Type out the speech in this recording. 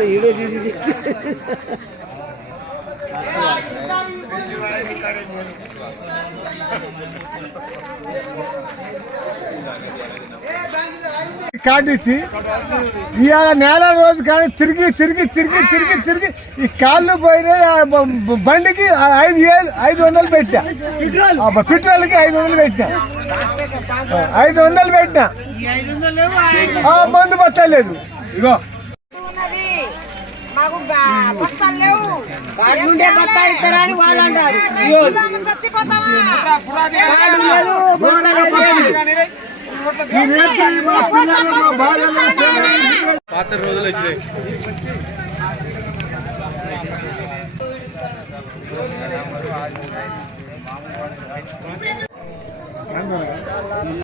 Video చూసి card ఇచ్చి ఇవాళ నెల రోజు కానీ తిరిగి తిరిగి తిరిగి తిరిగి తిరిగి ఈ కాళ్ళు పోయినాయి. బండికి 500 పెట్టా, పెట్రోల్కి 500 పెట్టా, 500 పెట్టినా, మందు బత్తలేదు. ఇగో పాత రోజులు వచ్చినాయి.